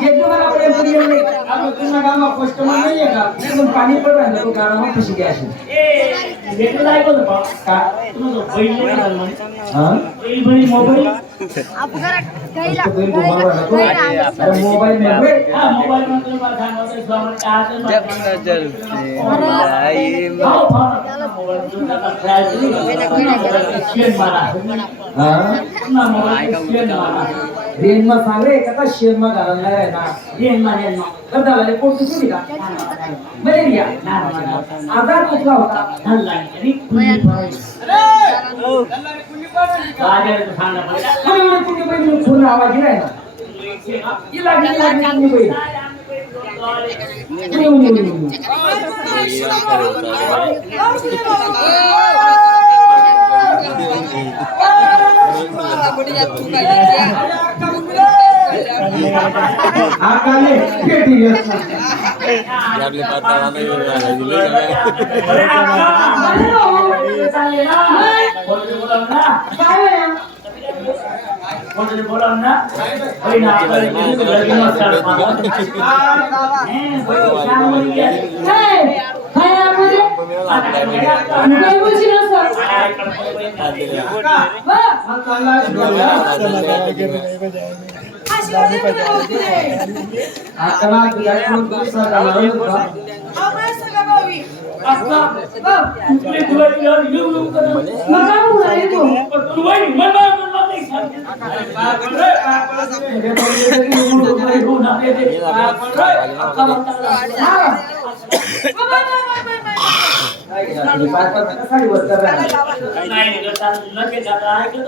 घेतलं मला पर्यंत येऊ नये आपण तुझ्या गावात कस्टमर नाहीये का एकदम पाणी पड राहिलं तो गावात कशी घ्या अशी भेटलं ऐकलं का का तुझं बैल नाही आलं म्हणे हा बैल म्हणे मोबाईल अरे मोबाईल में हा मोबाईल मध्ये मला सांगायचं इस्लाम काय असेल रेन में सांगे का शेर में घालना है ना रेन मध्ये करता वाले पोट सुनी का मलेरिया आजार कुठला होता धनलानी राजाला सांगा कुणी बैल फोन आवाज नाही ना इला कुणी बैल आकाले पेटी आपले पाताला नाही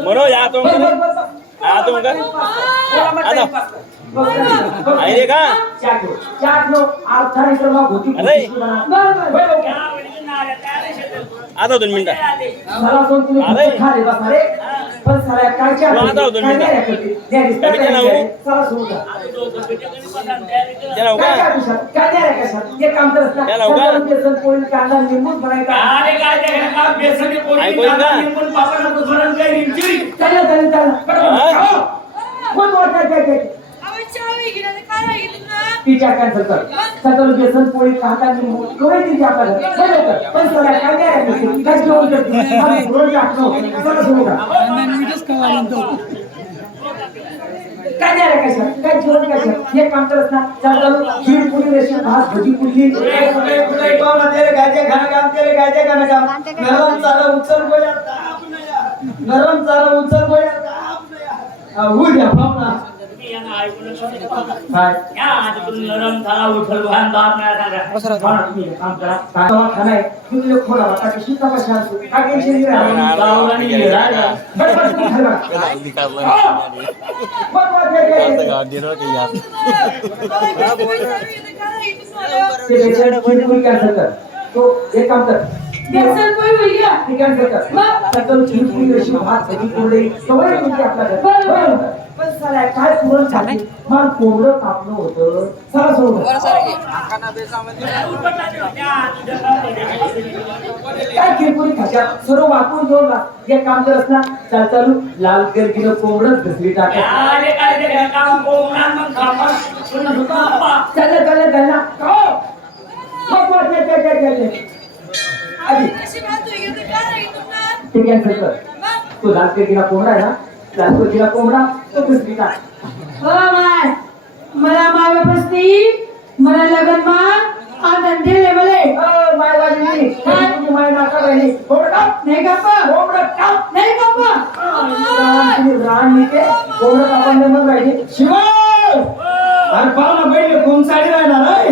मरो या तो आइए का चाट लो आठ होती अरे आता 2 मिनिटं मला कोण तुम्ही खा रे बस रे पण साऱ्या काय क्या आता 2 मिनिटं चला सुरू चला उगा काय द्या रे कसं हे काम करत ना बेसन पोळी कांदा लिंबू बनायचा अरे काय ते काम बेसन पोळी कांदा लिंबू पापड नको सोडून काय रिंची चला कोण वाटत तिच्या कॅन्सल कर सगळं बेसन पोळी कांदा लिंबू थोडे तिथे आपल्याला पण सगळ्या काय द्या रे काय जेवण करते रोज टाकतो चला सुरू काय द्या रे कसं काय जेवण कसं हे काम करत ना चालू खीर पुरी रेशन भात भजी पुरी कुठे कोण तेरे गाजे खाना काम तेरे गाजे खाना काम नरम चारा उचल गोळ्या नरम चारा उचल गोळ्या हो द्या पाहुणा काय या आज तुम्ही नरम झाला उठल भान दाब नाही सांगा काम करा खाना आहे तुम्ही लोक खोला आता कशी तपास असतो काय टेन्शन नाही गावरानी राजा तो एक काम कर बेसन पोळी भैया ठीक आहे सर सगळं चिंपुरी अशी भात भजी कोरडे सवय तुमची आपल्याकडे पण साला काय पुरण झाली मग कोरडं कापलं होतं चला सोडून काय चिंपुरी खाशा सर्व वाटून घेऊन एक काम करत ना चालू लाल गर्दीनं कोंबडच घसरी टाका अरे काय ते काम कोंबडा मग खापा पुन्हा दुकान चल ना मग वाटले आधी ते कॅन्सल कर तो लाल गर्दीला कोंबडा आहे ना लाल गर्दीला कोंबडा तो घसरी टाक मला माय बापस्ती मला लग्न मा आनंद दिले मले माय बाजूनी काय माय नाका राहिली कोंबडा नाही कापा कोंबडा काप नाही कापा रान निघते कोंबडा कापायला मग राहिली शिवा अरे पाहुणा पहिले कोण साडी राहणार आहे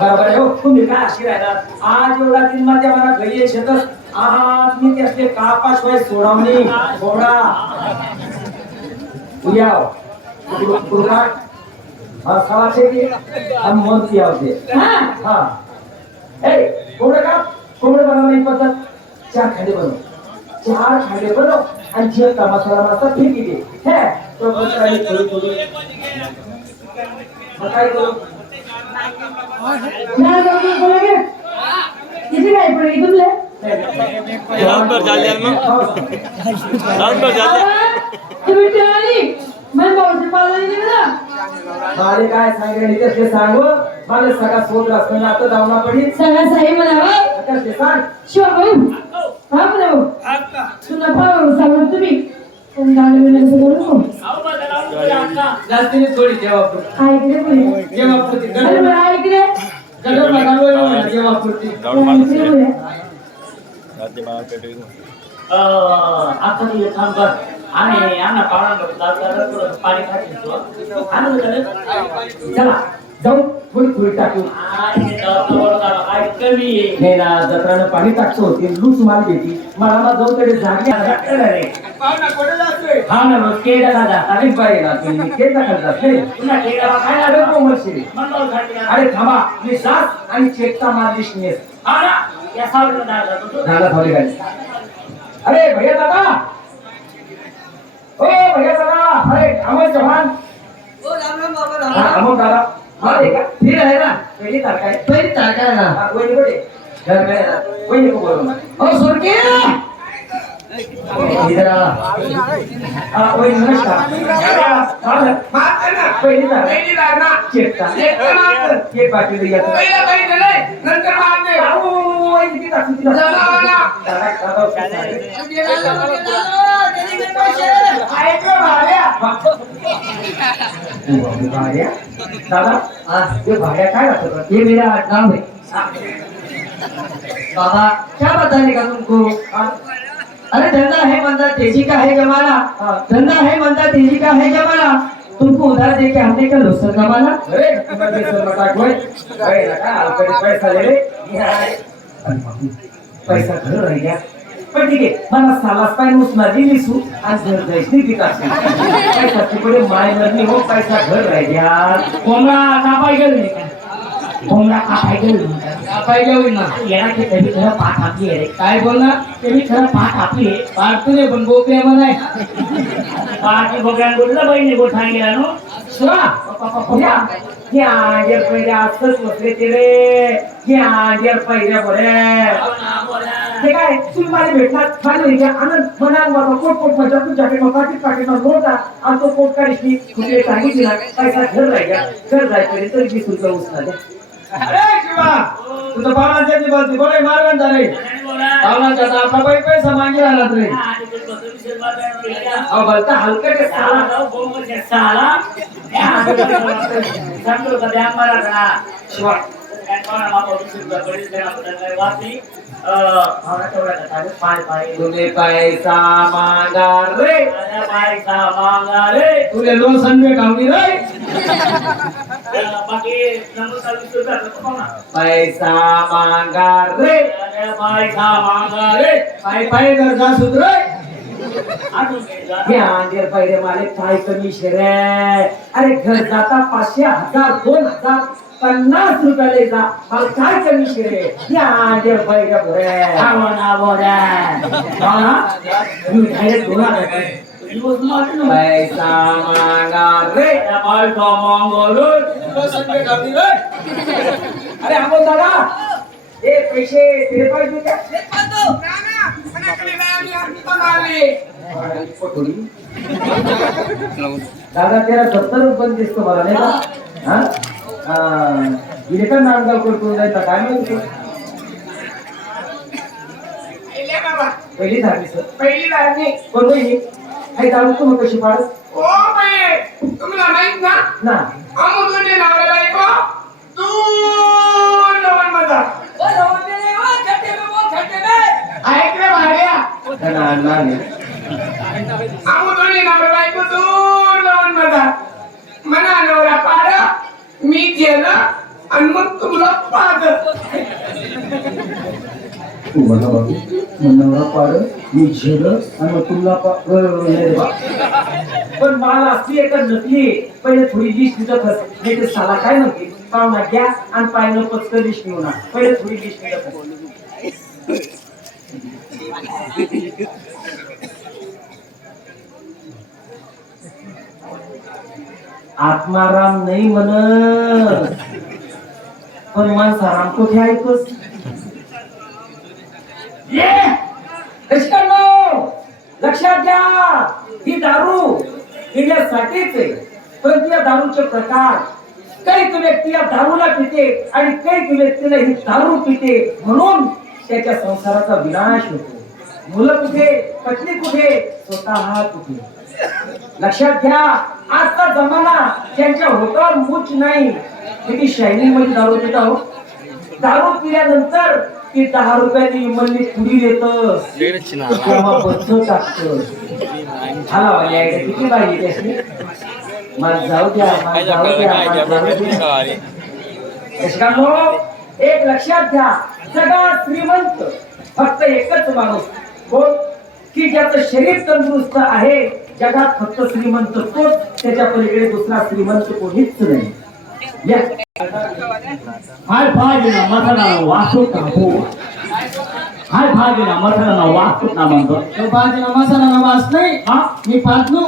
बरोबर आहे हो तुम्ही काय अशी राहणार आज एवढा दिन मध्ये मला घरी येतच आज मी त्यासले कापाशिवाय सोडवणे कोंबडा उया पुरा सवाचे की हम मोती आवते हां ए कोंबडा का कोंबडा बनवण्याची पद्धत 4 खांडे बनव 4 खांडे बनव आणि जे मसाला मस्त फेकी दे हे तो थोडी मग काय करू मला जाऊन बोलागे किती काय पडेल तुमले नंबर झाले मग नंबर झाले तुम्ही ते आली मैं भाऊची पालन केली ना माले काय सांगितलं ते सांगू मला सगळा सोड असताना आता जाऊना पडी सगळा साई म्हणावा आता ते सांग शिवा भाऊ हा म्हणावं आता तुला पाहू सांगून तुम्ही पण गाडी बिडी असं करू नको अहो माझा नाव तुला आता जास्तीने थोडी जेवापुरती ऐकले पुढे जेवापुरती अरे मला ऐकले गडर बघालो जेवापुरती ऐकले पुढे आता तुझे काम कर आणि आम्हाला पाळा पाणी खायचं आणि चला जाऊ थोडी थोडी टाकू काय कमी हे ना जत्रानं पाणी टाकतो होती लूच माल घेती मला जाऊ कडे जागे हा ना मग केळा दादा अरे पाहिजे ना तुम्ही केळा करतात नाही पुन्हा केळाला काय अरे कोमर्शिरी म्हणलं अरे थांबा मी सास आणि चेकचा माल दिसणे हा ना या सावलीला जायचं दादा थोडी गाडी अरे भैया दादा ओ भैया दादा अरे अमर चव्हाण हा अमर दादा हा देखा फिर आहे ना पहिली तारखा आहे ना वही कुठे घर में है ना वही को बोलो ओ सुरके इधर आ वही नमस्कार पहिली तारखा चेकता एक बाकी दिया दादा ये भाड्या काय राहतो ये मेरा नाम है बाबा क्या बताने का तुमको अरे धंधा है मंदा तेजी का है जमाना धंधा है मंदा तेजी का है जमाना तुमको उधार दे के हमने क्या लोसर कमाना अरे तुम्हें बेसर मटा कोई भाई लगा आपके पैसा ले ले पैसा घर रह गया पण ठीक आहे मला सालास पाय नुसना दिलीसू आज घर जायची विकास पैसा तिकडे मायनर नाही हो पैसा घर राह गया कोंबडा कापाय गेलो नाही का कोंबडा कापाय गेलो पाहिजे होईल ना येणार की तरी खरं पाठ आपली आहे रे काय बोलना तरी खरं पाठ आपली आहे पाडतो रे पण बोकड्या म्हणाय पाठी बघायला बोललं बहिणी गोठा गेला नो या जर पहिले असंच बसले ते रे या जर पहिले बरे ते काय तुम्ही मला भेटणार माझ्या आनंद मनात माझा कोट माझ्या तुझ्याकडे मग पाठीत नव्हता आणि तो कोट काढी कुठे सांगितली ना पैसा घर राहिला घर जायपर्यंत 20 रुपये उसना द्या अरे शिवा तुझं पावनाच्या बोलते बोले मारगण झाले पावनाच्या आपला पैसा मागे राहणार रे अहो बोलता हलकट साला सांगतो का द्या मला शिवा तुम्ही पैसा मागा रे पैसा मागा रे तुले लोन संडे कामनी रे बाकी पैसा मागा रे पैसा मागा रे पाय गरजा सुधरे अजून अंधेर पहिले माले काय कमी शेरे अरे घर जाता 500 1000 2000 50 रुपये ले जा मला काय कमी शेरे या अंधेर पहिले बोरे आवडा बोला हा मी काय बोला पैसा मागा रे पैसा मागा रे अरे अमोल दादा ए पैसे ते पाहिजे का दादा तेरा 70 रुपये दिसतो मला नाही का हा इथे का नांदगाव करतो जायचा काय माहिती पहिली झाली सर पहिली लागली कोण पहिली काही दारू तुम्ही कशी पाडत ओ बाई तुम्हाला माहित ना ना अमोलने नावला बायको दूर लवण मजा ऐक रे भाड्या ना ना अमोलने नावला बायको दूर लवण मजा मना नवरा पाड मी गेलं आणि मग तुला पाड तू म्हणा बाबू म्हणा पाड मी झेल आणि मग तुला पण मला असली एक नकली पहिले थोडी लिस्ट तिथं खस नाही ते साला काय नव्हती पाहुणा घ्या आणि पायनं पचकं लिस्ट घेऊन आ. पहिले थोडी लिस्ट तिथं खस आत्माराम नाही म्हण, पण माणसाराम कुठे ऐकूस? ये कष्टांनो, लक्षात घ्या, ही दारू पिण्यासाठीच आहे. परंतु या दारूचे प्रकार, कैक व्यक्ती या दारूला पिते आणि कैक व्यक्तीला ही दारू पिते, म्हणून त्याच्या संसाराचा विनाश होतो. मुलं कुठे, पत्नी कुठे, स्वतः कुठे. लक्षात घ्या, आजचा जमाना ज्यांच्या होटावर मूच नाही, किती शायनिंग मध्ये दारू पित आहो. दारू पिल्यानंतर ती 10 रुपयाची इमलनी पुडी देतं, तेव्हा बच्च टाकतं. हाला वाली आहे, किती पाहिजे त्याची? मला जाऊ द्या, मला जाऊ द्या, मला जाऊ द्या. कष्टांनो, एक लक्षात घ्या, जगात श्रीमंत फक्त एकच माणूस, कोण? की ज्याचं शरीर तंदुरुस्त आहे. जगात फक्त श्रीमंत तोच, त्याच्या पलीकडे दुसरा श्रीमंत कोणीच नाही. या. हाय भाजीला मसाला वाचूत ना हो. हाय भाजीला मसाला वाचूत ना म्हणतो. तो भाजीला मसाला वास नाही. हा मी पाहतो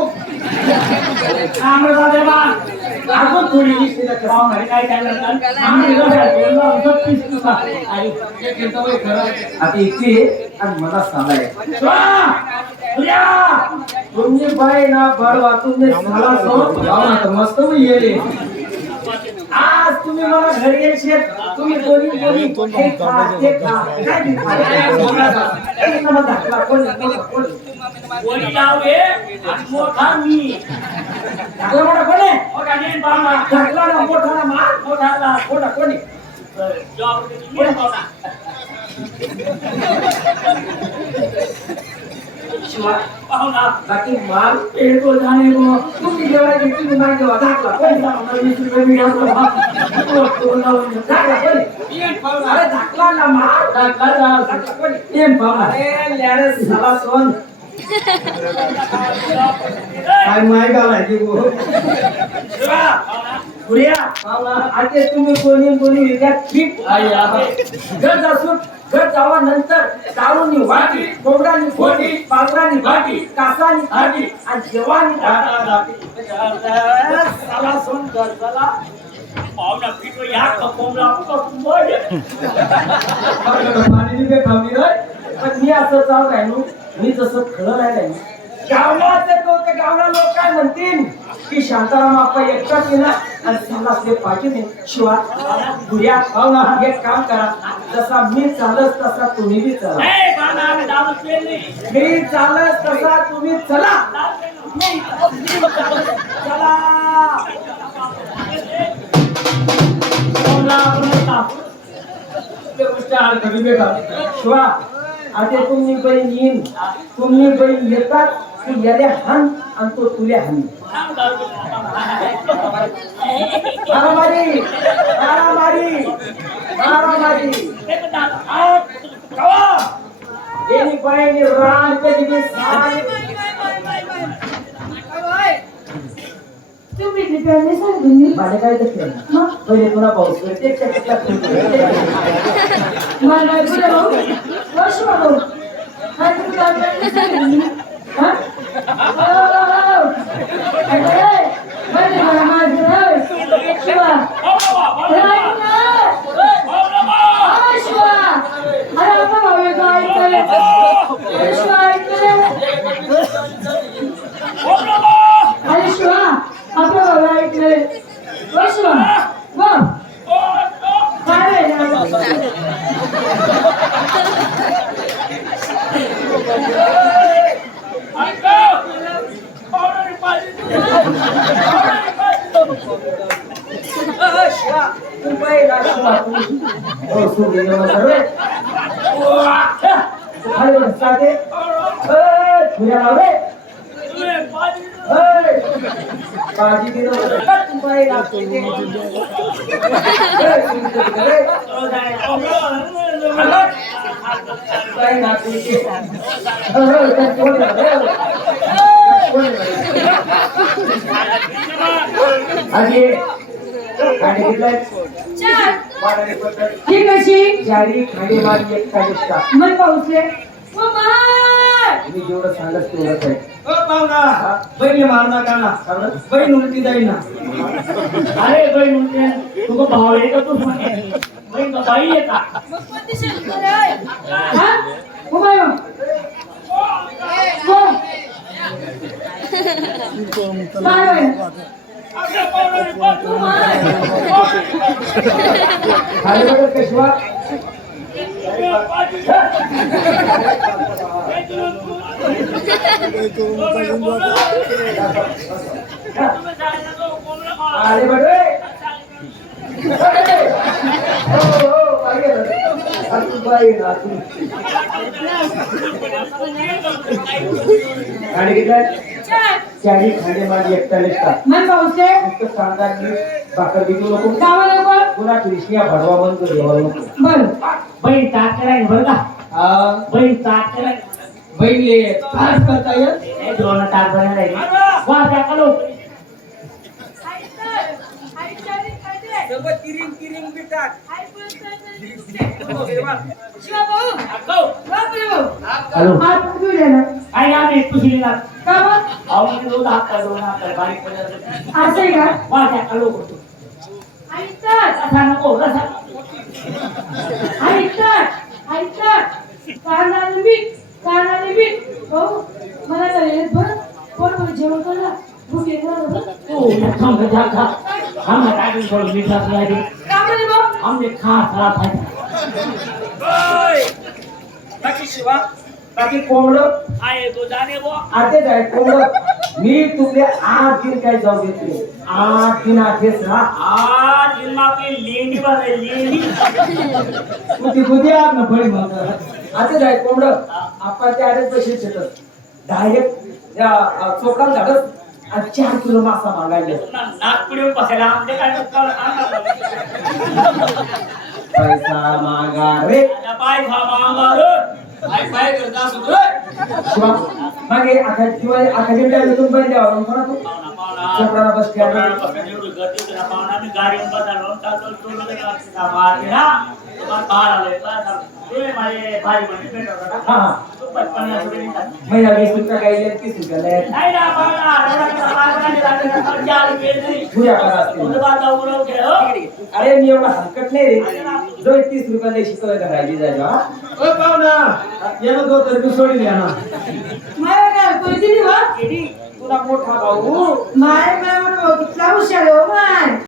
आम्हाला बा अजून थोडी दिसते तर पाहून काय काय करतात. आम्ही बोललो आमचं पीस तुझा. आई हे केलं वय खरं. आता इथे आणि मला सांगाय तुम्ही बाय ना बड वाचून झाला सो मस्त येले. आज तुम्ही मला घरी यायचे, तुम्ही दोन्ही हे खा, ते खा, काय बी खा. एक नंबर दाखला, कोण वडी लावे आणि मोठा मी. दाखला मोठा कोण आहे? मोठा नेन बाबा. दाखला ना मोठा ना मा, मोठाला मोठा कोण आहे? जॉब केली बाबा. शिवा पाहुणा बाकी माल एक जाणे गो. तुम्ही जेवायचे, तुम्ही मागे जेवा. दाखला कोण आहे? दाखला कोण आहे? अरे दाखला ना माल, दाखला कोण आहे? एम पाहुणा. अरे लॅरे साला सोन काय माय घालायची गो. पुऱ्या आता तुम्ही कोणी विद्या ठीक घर असून घर जावा नंतर दारूनी वाटी, कोंबडानी फोडी, पागरानी भाटी, कासानी भाटी आणि जेवानी साला सोन घर झाला. पाहुणा पिटो या कोंबडा मोड. पाणी दे खावणी रे. पण मी असं चालू आहे ना, मी जसं खरं राहिलंय ना, गावात येतो तर गावला लोक काय म्हणतील की शांताराम आपा एकटाच केला आणि साला असले पाहिजे नाही. शिवाय गुऱ्या पाहुणा एक काम करा, जसा मी चालस तसा तुम्ही बी चला. ए बाबा आम्ही दारू पेले. मी चालस तसा तुम्ही चला. चला कोंबडा कोंबडा. ते गोष्ट हाल कधी बे का. शिवा आता तुम्ही बहीण येईन, तुम्ही बहीण येतात तू याले हान आणि तो तुले हानी. मारामारी मारामारी मारामारी. एनी बाईनी रान कधी बी साय. तुम्ही दिप्याने सांगितलं माझे काय देखील पहिले तुला पाऊस मला नाही पुढे भाऊ वर्ष भाऊ काय तुम्ही काय सांगितलं हा बरे मला माझं राव शिवा शिवा अरे आपला भाऊ येतो ऐकले शिवा ऐकले अरे शिवा आपला भाऊ ऐकले शिवा वा काय ठीक अशी जारी खाडी मारी एक काढिष्टा मन पाऊसले मी जेवढं सांगत तेवढंच आहे. ओ पाहुणा बहिणी मार नका ना. बहीण उलटी जाईल ना. अरे बहीण म्हणते तुझं भाव आहे का तू म्हणे बहीण का बाई आहे का हा उभा आहे. कोण? काय होय? तू माय. खाली बघ कशवा आले बडे गाडी घेतलाय चारी खांडे माझी एकटालीस का मन पाऊसे फक्त सांगा की बाकर बिकू नको गावा नको. पुन्हा कृष्णिया भडवा बंद देवाला नको बर बहीण ताट करायला बरं का हा बहीण ताट करायला बहिणले पास करता येत हे दोन ताट बनायला वा त्या कलो शिवा भाऊ बापरे भाऊ हॅलो हात घेऊन ये ना. आणि आम्ही पुसली ना का बरं? आवडून दोन हात बारीक पडत असं आहे का? वा त्या कलो करतो ऐकतात रसा नको रसा ऐकतात कानाने बीट भाऊ मला तर येत बरं कोण मला जेवण करला भूक येणार होतं. तू थांब जा खा हमने काय थोडं मीठा खायला का बरं भाऊ? हमने खा खा खायला बाकी शिवा बाकी कोंबड आए तो जाने वो आतेच आहे कोंबड मी तुझे 8 दिन काय जाऊ देत नाही 8 दिन आतेच ना आज दिन आपली लेंडी बने लेंडी तू बुद्धी आप ना बळी म्हणतात आतेच आहे कोंबड आपण त्या आडेच पैसे देतात डायरेक्ट या चोकात झाडत आणि 4 किलो मासा मागायला नागपुडी बसायला आमचे काय पैसा मागा रे पाय खा मांगार पाय करता सुद्धा शिवा मागे आखाच्या टाइम पण द्यावा म्हणा तू चपराला बस ठेवा गाडी बसायला मारते ना बाहेर आलोय ते माझे भाई म्हणजे हा हा महिना 20 रुपया काही 30 रुपयाला आहेत. नाही ना पुऱ्या करा असतील. अरे मी एवढा हलकट नाही रे जो 30 रुपयाला शिकवलं करायची जायला ओ पाहुणा येणं तो तर सोडी द्या ना माय काय पैसे दिली बा? तुला मोठा भाऊ माय कितला हुशार आहे हो माय.